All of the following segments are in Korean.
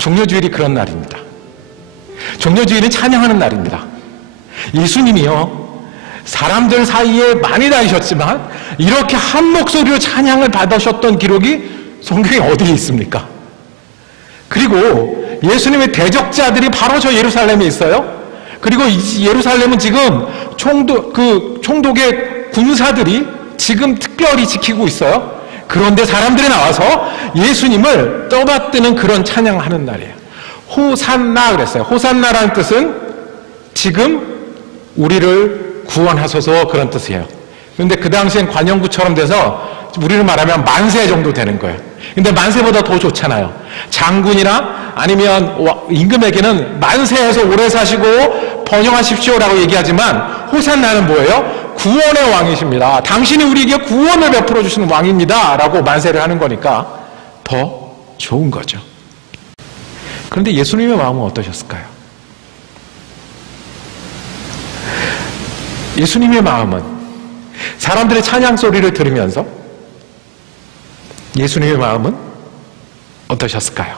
종려주일이 그런 날입니다. 종려주일은 찬양하는 날입니다. 예수님이요, 사람들 사이에 많이 다니셨지만 이렇게 한 목소리로 찬양을 받으셨던 기록이 성경에 어디에 있습니까? 그리고 예수님의 대적자들이 바로 저 예루살렘에 있어요. 그리고 이 예루살렘은 지금 총독의 군사들이 지금 특별히 지키고 있어요. 그런데 사람들이 나와서 예수님을 떠받드는 그런 찬양하는 날이에요. 호산나 그랬어요. 호산나라는 뜻은 지금 우리를 구원하소서, 그런 뜻이에요. 그런데 그 당시엔 관용구처럼 돼서 우리를 말하면 만세 정도 되는 거예요. 근데 만세보다 더 좋잖아요. 장군이나 아니면 임금에게는 만세해서 오래 사시고 번영하십시오라고 얘기하지만 호산나는 뭐예요? 구원의 왕이십니다. 당신이 우리에게 구원을 베풀어 주시는 왕입니다 라고 만세를 하는 거니까 더 좋은 거죠. 그런데 예수님의 마음은 어떠셨을까요? 예수님의 마음은 사람들의 찬양 소리를 들으면서 예수님의 마음은 어떠셨을까요?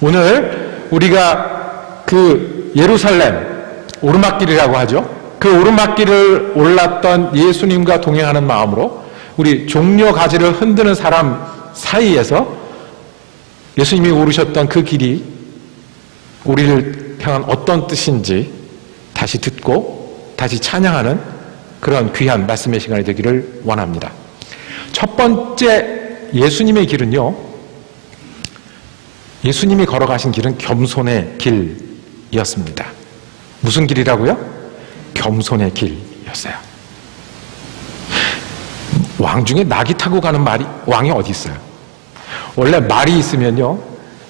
오늘 우리가 그 예루살렘 오르막길이라고 하죠. 그 오르막길을 올랐던 예수님과 동행하는 마음으로 우리 종려 가지를 흔드는 사람 사이에서 예수님이 오르셨던 그 길이 우리를 향한 어떤 뜻인지 다시 듣고 다시 찬양하는 그런 귀한 말씀의 시간이 되기를 원합니다. 첫 번째 예수님의 길은요, 예수님이 걸어가신 길은 겸손의 길이었습니다. 무슨 길이라고요? 겸손의 길이었어요. 왕 중에 낙이 타고 가는 왕이 어디 있어요? 원래 말이 있으면요,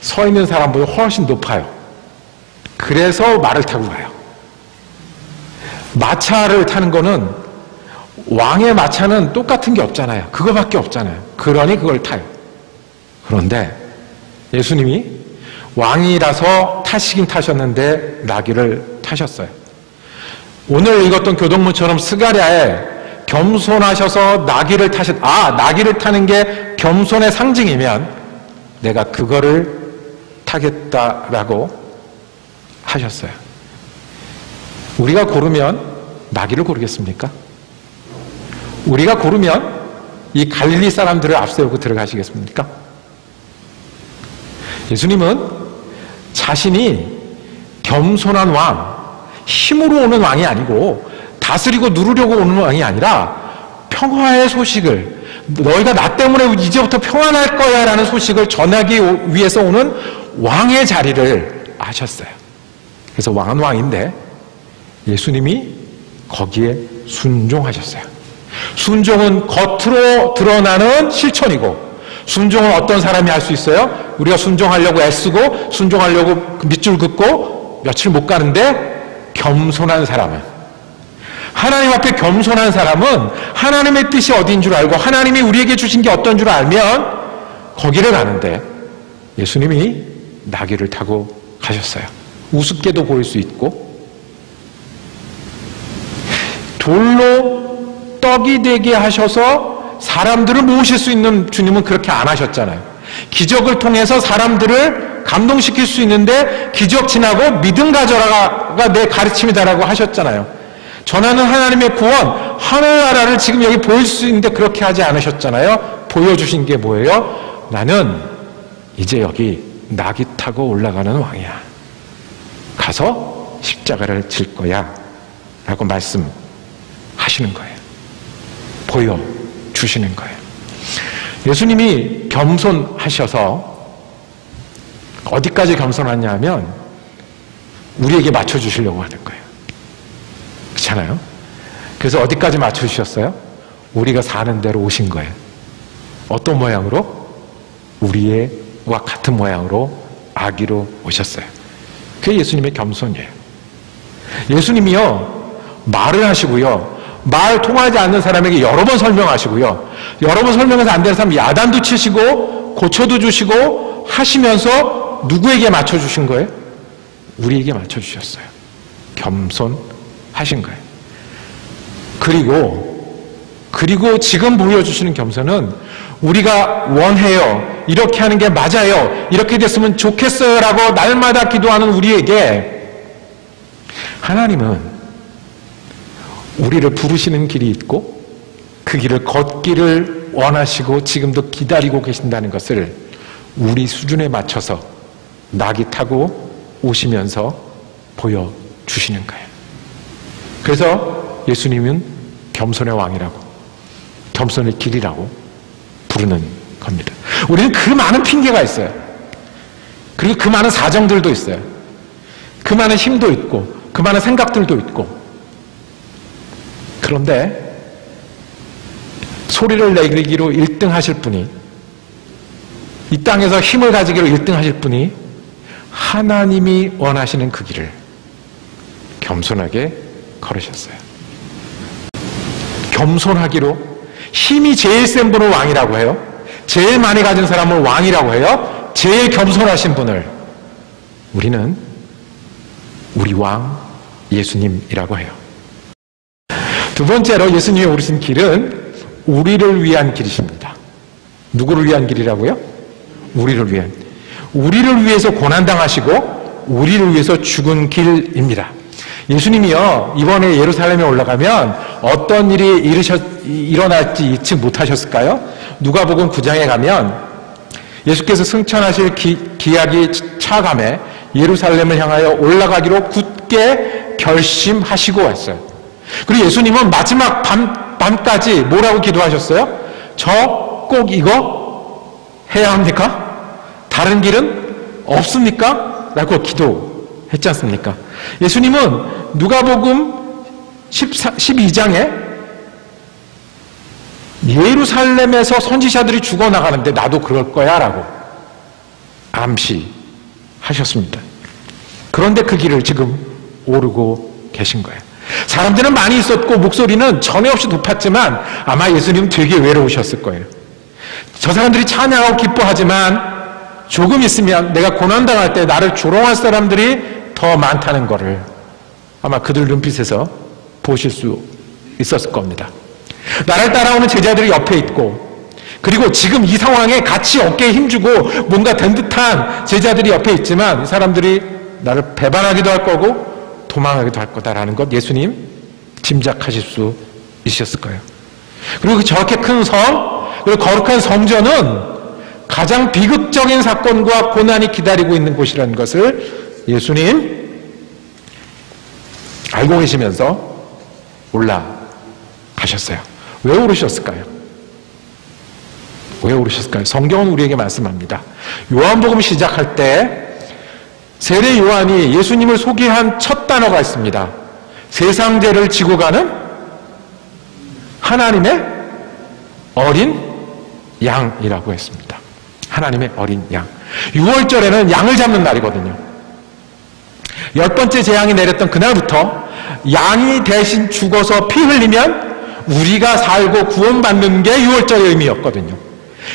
서 있는 사람보다 훨씬 높아요. 그래서 말을 타고 가요. 마차를 타는 거는, 왕의 마차는 똑같은 게 없잖아요. 그거밖에 없잖아요. 그러니 그걸 타요. 그런데 예수님이 왕이라서 타시긴 타셨는데 나귀를 타셨어요. 오늘 읽었던 교동문처럼 스가랴에 겸손하셔서 나귀를 나귀를 타는 게 겸손의 상징이면 내가 그거를 타겠다라고 하셨어요. 우리가 고르면 나귀를 고르겠습니까? 우리가 고르면 이 갈릴리 사람들을 앞세우고 들어가시겠습니까? 예수님은 자신이 겸손한 왕, 힘으로 오는 왕이 아니고 다스리고 누르려고 오는 왕이 아니라 평화의 소식을, 너희가 나 때문에 이제부터 평안할 거야 라는 소식을 전하기 위해서 오는 왕의 자리를 아셨어요. 그래서 왕은 왕인데 예수님이 거기에 순종하셨어요. 순종은 겉으로 드러나는 실천이고, 순종은 어떤 사람이 할 수 있어요? 우리가 순종하려고 애쓰고 순종하려고 밑줄 긋고 며칠 못 가는데, 겸손한 사람은, 하나님 앞에 겸손한 사람은 하나님의 뜻이 어디인 줄 알고 하나님이 우리에게 주신 게 어떤 줄 알면 거기를 가는데, 예수님이 나귀를 타고 가셨어요. 우습게도 보일 수 있고, 돌로 떡이 되게 하셔서 사람들을 모으실 수 있는 주님은 그렇게 안 하셨잖아요. 기적을 통해서 사람들을 감동시킬 수 있는데 기적 지나고 믿음 가져라가 내 가르침이다라고 하셨잖아요. 전하는 하나님의 구원, 하늘나라를 지금 여기 보일 수 있는데 그렇게 하지 않으셨잖아요. 보여주신 게 뭐예요? 나는 이제 여기 나귀 타고 올라가는 왕이야. 가서 십자가를 질 거야 라고 말씀하시는 거예요. 보여주시는 거예요. 예수님이 겸손하셔서 어디까지 겸손하냐 하면 우리에게 맞춰주시려고 하는 거예요. 그렇잖아요? 그래서 어디까지 맞춰주셨어요? 우리가 사는 대로 오신 거예요. 어떤 모양으로? 우리와 같은 모양으로 아기로 오셨어요. 그게 예수님의 겸손이에요. 예수님이요, 말을 하시고요, 말 통하지 않는 사람에게 여러 번 설명하시고요, 여러 번 설명해서 안 되는 사람 야단도 치시고 고쳐도 주시고 하시면서 누구에게 맞춰주신 거예요? 우리에게 맞춰주셨어요. 겸손하신 거예요. 그리고 지금 보여주시는 겸손은 우리가 원해요. 이렇게 하는 게 맞아요. 이렇게 됐으면 좋겠어요. 라고 날마다 기도하는 우리에게 하나님은 우리를 부르시는 길이 있고 그 길을 걷기를 원하시고 지금도 기다리고 계신다는 것을 우리 수준에 맞춰서 낙이 타고 오시면서 보여주시는 거예요. 그래서 예수님은 겸손의 왕이라고, 겸손의 길이라고 부르는 겁니다. 우리는 그 많은 핑계가 있어요. 그리고 그 많은 사정들도 있어요. 그 많은 힘도 있고 그 많은 생각들도 있고. 그런데 소리를 내기로 1등 하실 분이, 이 땅에서 힘을 가지기로 1등 하실 분이 하나님이 원하시는 그 길을 겸손하게 걸으셨어요. 겸손하기로, 힘이 제일 센 분을 왕이라고 해요. 제일 많이 가진 사람을 왕이라고 해요. 제일 겸손하신 분을 우리는 우리 왕 예수님이라고 해요. 두 번째로 예수님이 오르신 길은 우리를 위한 길이십니다. 누구를 위한 길이라고요? 우리를 위한. 우리를 위해서 고난당하시고 우리를 위해서 죽은 길입니다. 예수님이요, 이번에 예루살렘에 올라가면 어떤 일이 일어날지 예측 못하셨을까요? 누가복음 9장에 가면 예수께서 승천하실 기약이 차감해 예루살렘을 향하여 올라가기로 굳게 결심하시고 왔어요. 그리고 예수님은 마지막 밤까지 뭐라고 기도하셨어요? 저 꼭 이거 해야 합니까? 다른 길은 없습니까? 라고 기도했지 않습니까? 예수님은 누가복음 12장에 예루살렘에서 선지자들이 죽어나가는데 나도 그럴 거야 라고 암시하셨습니다. 그런데 그 길을 지금 오르고 계신 거예요. 사람들은 많이 있었고 목소리는 전에 없이 높았지만 아마 예수님은 되게 외로우셨을 거예요. 저 사람들이 찬양하고 기뻐하지만 조금 있으면 내가 고난당할 때 나를 조롱할 사람들이 더 많다는 것을 아마 그들 눈빛에서 보실 수 있었을 겁니다. 나를 따라오는 제자들이 옆에 있고, 그리고 지금 이 상황에 같이 어깨에 힘주고 뭔가 된 듯한 제자들이 옆에 있지만 이 사람들이 나를 배반하기도 할 거고 도망하기도 할 거다라는 것 예수님 짐작하실 수 있으셨을 거예요. 그리고 저렇게 큰 성, 그리고 거룩한 성전은 가장 비극적인 사건과 고난이 기다리고 있는 곳이라는 것을 예수님 알고 계시면서 올라가셨어요. 왜 오르셨을까요? 왜 오르셨을까요? 성경은 우리에게 말씀합니다. 요한복음 시작할 때 세례 요한이 예수님을 소개한 첫 단어가 있습니다. 세상 죄를 지고 가는 하나님의 어린 양이라고 했습니다. 하나님의 어린 양. 6월절에는 양을 잡는 날이거든요. 10번째 재앙이 내렸던 그날부터 양이 대신 죽어서 피 흘리면 우리가 살고 구원받는 게 6월절의 의미였거든요.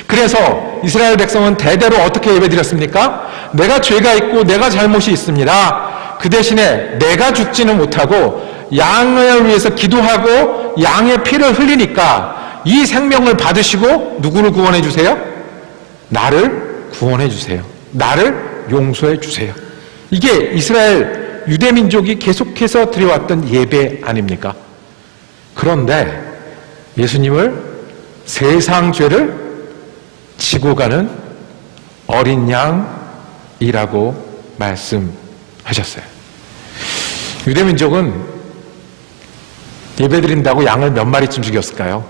그래서 이스라엘 백성은 대대로 어떻게 예배드렸습니까? 내가 죄가 있고 내가 잘못이 있습니다. 그 대신에 내가 죽지는 못하고 양을 위해서 기도하고 양의 피를 흘리니까 이 생명을 받으시고 누구를 구원해 주세요? 나를 구원해 주세요. 나를 용서해 주세요. 이게 이스라엘 유대민족이 계속해서 드려왔던 예배 아닙니까? 그런데 예수님을 세상 죄를 지고 가는 어린 양이라고 말씀하셨어요. 유대민족은 예배드린다고 양을 몇 마리쯤 죽였을까요?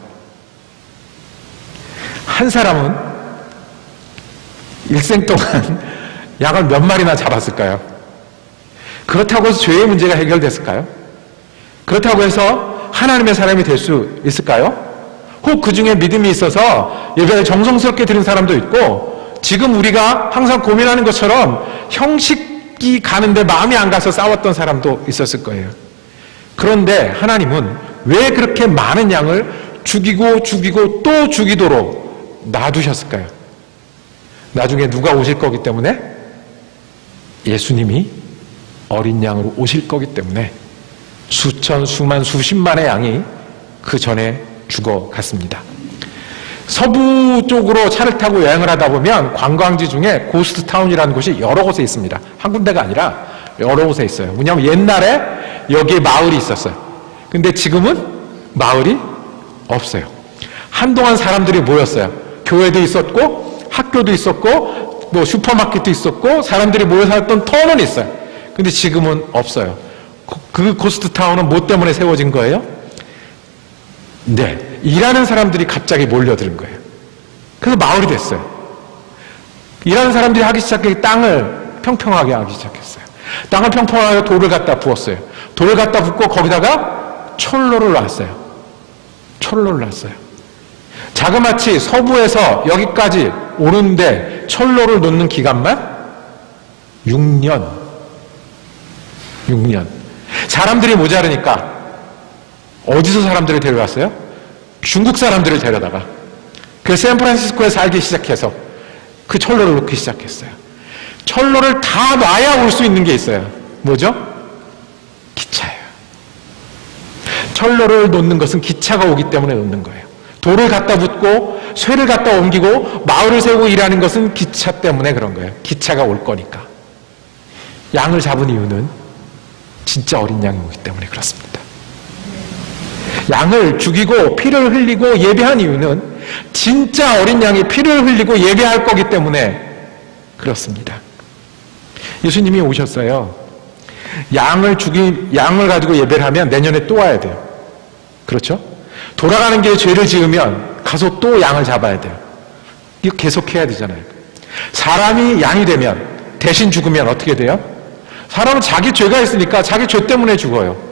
한 사람은 일생 동안 양을 몇 마리나 잡았을까요? 그렇다고 해서 죄의 문제가 해결됐을까요? 그렇다고 해서 하나님의 사람이 될 수 있을까요? 혹 그 중에 믿음이 있어서 예배를 정성스럽게 드린 사람도 있고, 지금 우리가 항상 고민하는 것처럼 형식이 가는데 마음이 안 가서 싸웠던 사람도 있었을 거예요. 그런데 하나님은 왜 그렇게 많은 양을 죽이고 또 죽이도록 놔두셨을까요? 나중에 누가 오실 거기 때문에, 예수님이 어린 양으로 오실 거기 때문에 수천, 수만, 수십만의 양이 그 전에 죽어갔습니다. 서부 쪽으로 차를 타고 여행을 하다 보면 관광지 중에 고스트 타운이라는 곳이 여러 곳에 있습니다. 한 군데가 아니라 여러 곳에 있어요. 왜냐하면 옛날에 여기에 마을이 있었어요. 근데 지금은 마을이 없어요. 한동안 사람들이 모였어요. 교회도 있었고 학교도 있었고 뭐 슈퍼마켓도 있었고 사람들이 모여 살았던 터는 있어요. 근데 지금은 없어요. 그 고스트 타운은 뭐 때문에 세워진 거예요? 네, 일하는 사람들이 갑자기 몰려드는 거예요. 그래서 마을이 됐어요. 일하는 사람들이 하기 시작해 땅을 평평하게 하기 시작했어요. 땅을 평평하게 돌을 갖다 부었어요. 돌을 갖다 붓고 거기다가 철로를 놨어요. 철로를 놨어요. 자그마치 서부에서 여기까지 오는데 철로를 놓는 기간만 6년. 사람들이 모자르니까 어디서 사람들을 데려왔어요? 중국 사람들을 데려다가 그래서 샌프란시스코에 살기 시작해서 그 철로를 놓기 시작했어요. 철로를 다 놔야 올 수 있는 게 있어요. 뭐죠? 기차예요. 철로를 놓는 것은 기차가 오기 때문에 놓는 거예요. 돌을 갖다 붓고 쇠를 갖다 옮기고 마을을 세우고 일하는 것은 기차 때문에 그런 거예요. 기차가 올 거니까. 양을 잡은 이유는 진짜 어린 양이 오기 때문에 그렇습니다. 양을 죽이고 피를 흘리고 예배한 이유는 진짜 어린 양이 피를 흘리고 예배할 거기 때문에 그렇습니다. 예수님이 오셨어요. 양을 가지고 예배를 하면 내년에 또 와야 돼요. 그렇죠? 돌아가는 길에 죄를 지으면 가서 또 양을 잡아야 돼요. 이거 계속해야 되잖아요. 사람이 양이 되면 대신 죽으면 어떻게 돼요? 사람은 자기 죄가 있으니까 자기 죄 때문에 죽어요.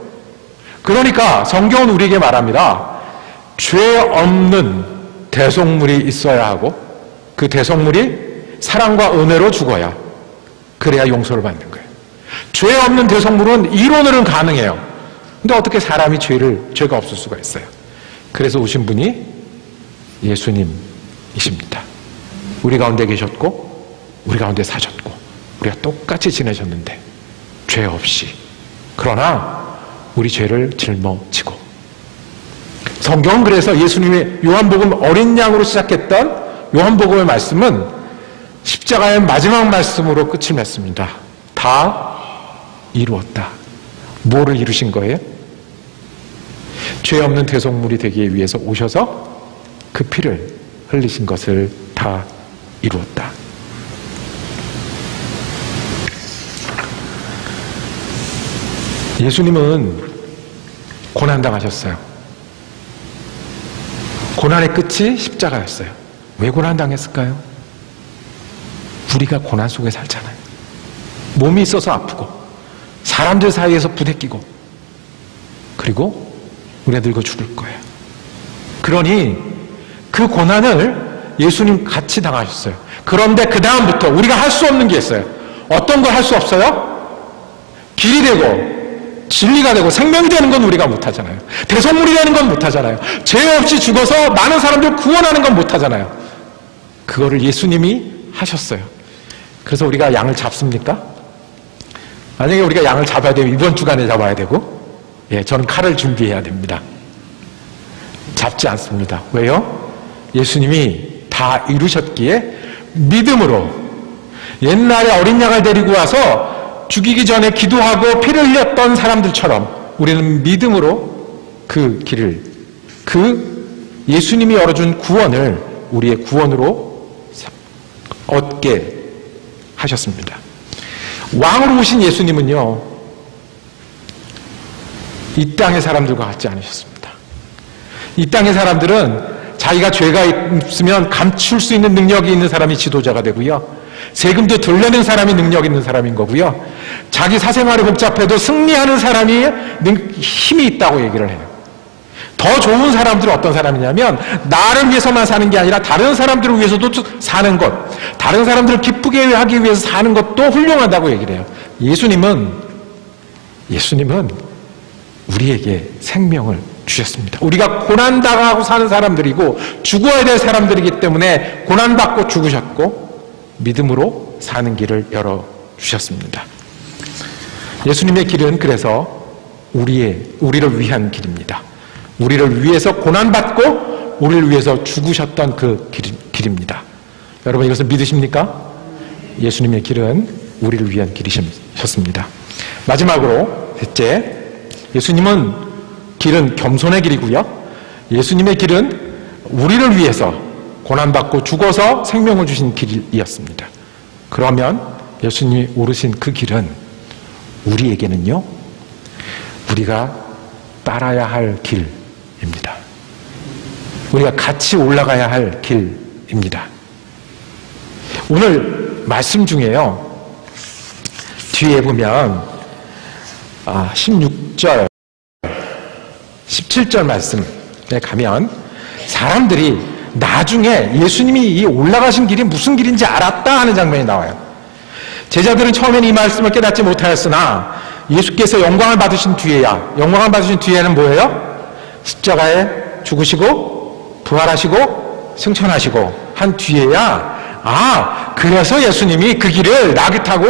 그러니까 성경은 우리에게 말합니다. 죄 없는 대속물이 있어야 하고 그 대속물이 사랑과 은혜로 죽어야 그래야 용서를 받는 거예요. 죄 없는 대속물은 이론으로는 가능해요. 근데 어떻게 사람이 죄가 없을 수가 있어요? 그래서 오신 분이 예수님이십니다. 우리 가운데 계셨고 우리 가운데 사셨고 우리가 똑같이 지내셨는데 죄 없이, 그러나 우리 죄를 짊어지고. 성경은 그래서 예수님의 요한복음 어린 양으로 시작했던 요한복음의 말씀은 십자가의 마지막 말씀으로 끝을 맺습니다. 다 이루었다. 뭐를 이루신 거예요? 죄 없는 대속물이 되기 위해서 오셔서 그 피를 흘리신 것을 다 이루었다. 예수님은 고난당하셨어요. 고난의 끝이 십자가였어요. 왜 고난당했을까요? 우리가 고난 속에 살잖아요. 몸이 있어서 아프고 사람들 사이에서 부대끼고 그리고 우리가 늙어 죽을 거예요. 그러니 그 고난을 예수님 같이 당하셨어요. 그런데 그 다음부터 우리가 할 수 없는 게 있어요. 어떤 걸 할 수 없어요? 길이 되고 진리가 되고 생명이 되는 건 우리가 못하잖아요. 대속물이 되는 건 못하잖아요. 죄 없이 죽어서 많은 사람들 구원하는 건 못하잖아요. 그거를 예수님이 하셨어요. 그래서 우리가 양을 잡습니까? 만약에 우리가 양을 잡아야 되면 이번 주간에 잡아야 되고, 저는 칼을 준비해야 됩니다. 잡지 않습니다. 왜요? 예수님이 다 이루셨기에 믿음으로, 옛날에 어린 양을 데리고 와서 죽이기 전에 기도하고 피를 흘렸던 사람들처럼 우리는 믿음으로 그 길을, 그 예수님이 열어준 구원을 우리의 구원으로 얻게 하셨습니다. 왕으로 오신 예수님은요, 이 땅의 사람들과 같지 않으셨습니다. 이 땅의 사람들은 자기가 죄가 있으면 감출 수 있는 능력이 있는 사람이 지도자가 되고요, 세금도 덜 내는 사람이 능력 있는 사람인 거고요, 자기 사생활이 복잡해도 승리하는 사람이 힘이 있다고 얘기를 해요. 더 좋은 사람들은 어떤 사람이냐면 나를 위해서만 사는 게 아니라 다른 사람들을 위해서도 사는 것, 다른 사람들을 기쁘게 하기 위해서 사는 것도 훌륭하다고 얘기를 해요. 예수님은 우리에게 생명을 주셨습니다. 우리가 고난당하고 사는 사람들이고 죽어야 될 사람들이기 때문에 고난받고 죽으셨고 믿음으로 사는 길을 열어주셨습니다. 예수님의 길은 그래서 우리를 위한 길입니다. 우리를 위해서 고난받고 우리를 위해서 죽으셨던 그 길입니다. 여러분 이것을 믿으십니까? 예수님의 길은 우리를 위한 길이셨습니다. 마지막으로 셋째, 예수님은 길은 겸손의 길이고요. 예수님의 길은 우리를 위해서 고난받고 죽어서 생명을 주신 길이었습니다. 그러면 예수님이 오르신 그 길은 우리에게는요, 우리가 따라야 할 길입니다. 우리가 같이 올라가야 할 길입니다. 오늘 말씀 중에요, 뒤에 보면 16절, 17절 말씀에 가면 사람들이 나중에 예수님이 이 올라가신 길이 무슨 길인지 알았다 하는 장면이 나와요. 제자들은 처음에는 이 말씀을 깨닫지 못하였으나 예수께서 영광을 받으신 뒤에야, 영광을 받으신 뒤에는 뭐예요? 십자가에 죽으시고 부활하시고 승천하시고 한 뒤에야, 그래서 예수님이 그 길을 나귀 타고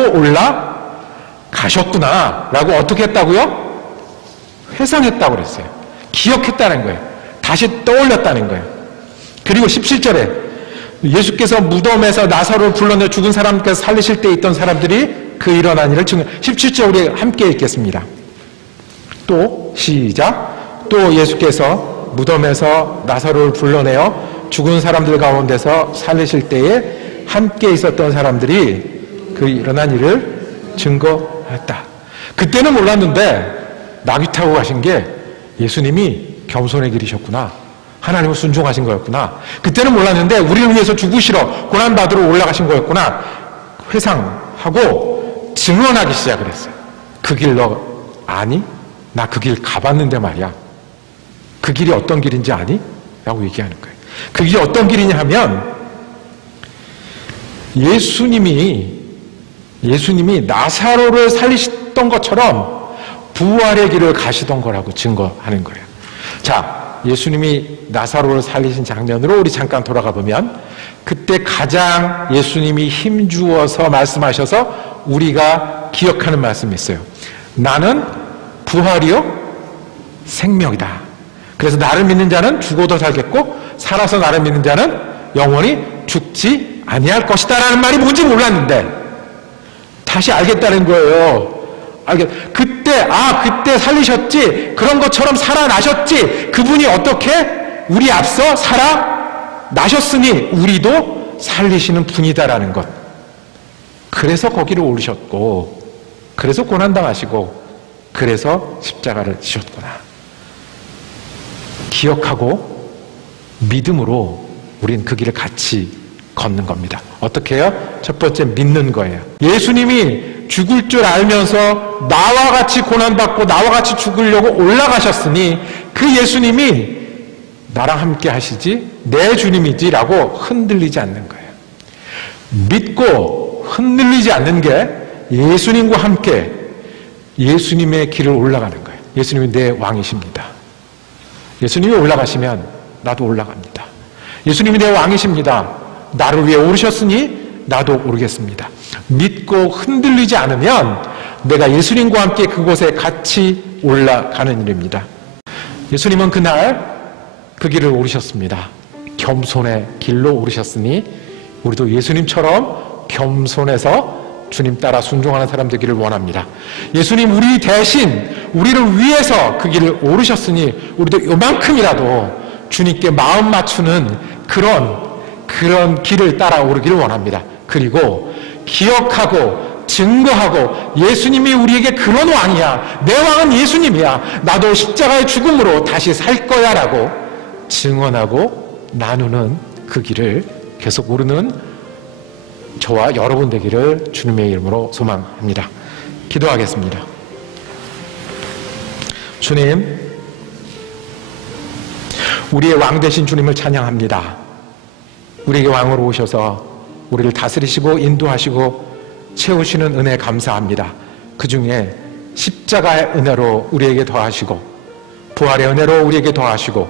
올라가셨구나 라고 어떻게 했다고요? 회상했다고 그랬어요. 기억했다는 거예요. 다시 떠올렸다는 거예요. 그리고 17절에 예수께서 무덤에서 나사로를 불러내 죽은 사람께서 살리실 때 있던 사람들이 그 일어난 일을 증거. 17절 우리 함께 읽겠습니다. 또 시작. 또 예수께서 무덤에서 나사로를 불러내어 죽은 사람들 가운데서 살리실 때에 함께 있었던 사람들이 그 일어난 일을 증거했다. 그때는 몰랐는데 나귀 타고 가신 게 예수님이 겸손의 길이셨구나, 하나님을 순종하신 거였구나. 그때는 몰랐는데 우리를 위해서 죽으시러 고난받으러 올라가신 거였구나 회상하고 증언하기 시작을 했어요. 그 길 너 아니? 나 그 길 가봤는데 말이야. 그 길이 어떤 길인지 아니? 라고 얘기하는 거예요. 그 길이 어떤 길이냐 하면 예수님이 나사로를 살리셨던 것처럼 부활의 길을 가시던 거라고 증거하는 거예요. 자, 예수님이 나사로를 살리신 장면으로 우리 잠깐 돌아가 보면 그때 가장 예수님이 힘주어서 말씀하셔서 우리가 기억하는 말씀이 있어요. 나는 부활이요 생명이다. 그래서 나를 믿는 자는 죽어도 살겠고 살아서 나를 믿는 자는 영원히 죽지 아니할 것이다 라는 말이 뭔지 몰랐는데 다시 알겠다는 거예요. 그때 살리셨지, 그런 것처럼 살아나셨지, 그분이 어떻게 우리 앞서 살아나셨으니 우리도 살리시는 분이다라는 것. 그래서 거기를 오르셨고, 그래서 고난당하시고, 그래서 십자가를 지셨구나. 기억하고 믿음으로 우린 그 길을 같이 걷는 겁니다. 어떻게 해요? 첫 번째, 믿는 거예요. 예수님이 죽을 줄 알면서 나와 같이 고난받고 나와 같이 죽으려고 올라가셨으니 그 예수님이 나랑 함께 하시지 내 주님이지 라고 흔들리지 않는 거예요. 믿고 흔들리지 않는 게 예수님과 함께 예수님의 길을 올라가는 거예요. 예수님이 내 왕이십니다. 예수님이 올라가시면 나도 올라갑니다. 예수님이 내 왕이십니다. 나를 위해 오르셨으니 나도 오르겠습니다. 믿고 흔들리지 않으면 내가 예수님과 함께 그곳에 같이 올라가는 일입니다. 예수님은 그날 그 길을 오르셨습니다. 겸손의 길로 오르셨으니 우리도 예수님처럼 겸손해서 주님 따라 순종하는 사람 되기를 원합니다. 예수님 우리 대신 우리를 위해서 그 길을 오르셨으니 우리도 요만큼이라도 주님께 마음 맞추는 그런 길을 따라 오르기를 원합니다. 그리고 기억하고 증거하고 예수님이 우리에게 그런 왕이야. 내 왕은 예수님이야. 나도 십자가의 죽음으로 다시 살 거야 라고 증언하고 나누는 그 길을 계속 오르는 저와 여러분 되기를 주님의 이름으로 소망합니다. 기도하겠습니다. 주님, 우리의 왕 되신 주님을 찬양합니다. 우리에게 왕으로 오셔서 우리를 다스리시고 인도하시고 채우시는 은혜 감사합니다. 그 중에 십자가의 은혜로 우리에게 더하시고 부활의 은혜로 우리에게 더하시고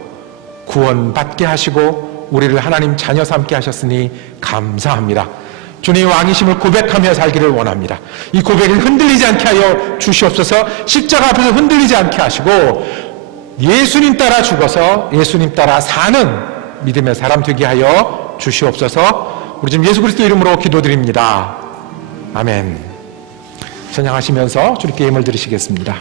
구원받게 하시고 우리를 하나님 자녀 삼게 하셨으니 감사합니다. 주님 왕이심을 고백하며 살기를 원합니다. 이 고백을 흔들리지 않게 하여 주시옵소서. 십자가 앞에서 흔들리지 않게 하시고 예수님 따라 죽어서 예수님 따라 사는 믿음의 사람 되게 하여 주시옵소서. 우리 지금 예수 그리스도 이름으로 기도드립니다. 아멘. 찬양하시면서 주님께 예물 드리시겠습니다.